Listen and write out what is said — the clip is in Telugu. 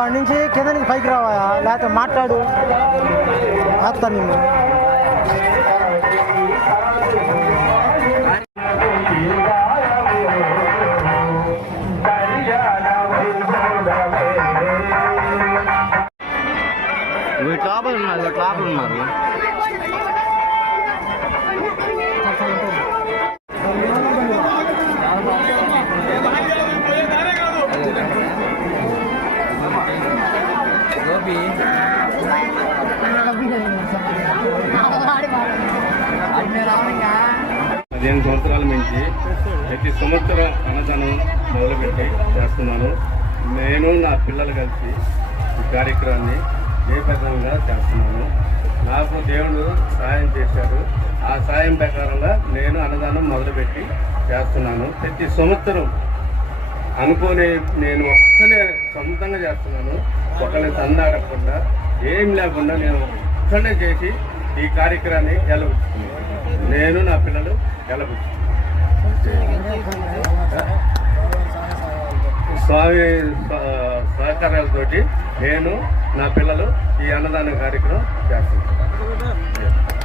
వాడి నుంచి కింద నుంచి పైకి రావా, లేకపోతే మాట్లాడు వేస్తాను నేను. లోపల ఉన్నారు గోపి 15 సంవత్సరాల నుంచి ప్రతి సంవత్సరం అన్నదానం మొదలుపెట్టి చేస్తున్నాను. నేను నా పిల్లలు కలిసి ఈ కార్యక్రమాన్ని జయప్రదంగా చేస్తున్నాను. నాకు దేవుడు సాయం చేశాడు. ఆ సాయం ప్రకారంగా నేను అన్నదానం మొదలుపెట్టి చేస్తున్నాను. ప్రతి సంవత్సరం అనుకోని నేను ఒక్కనే సొంతంగా చేస్తున్నాను. ఒకరిని తందాడకుండా ఏం లేకుండా నేను ఒక్కనే చేసి ఈ కార్యక్రమాన్ని గెలవచ్చుకున్నాను. నేను నా పిల్లలు గెలవచ్చు. స్వామి సహకారాలతోటి నేను నా పిల్లలు ఈ అన్నదాన కార్యక్రమం చేస్తున్నాను.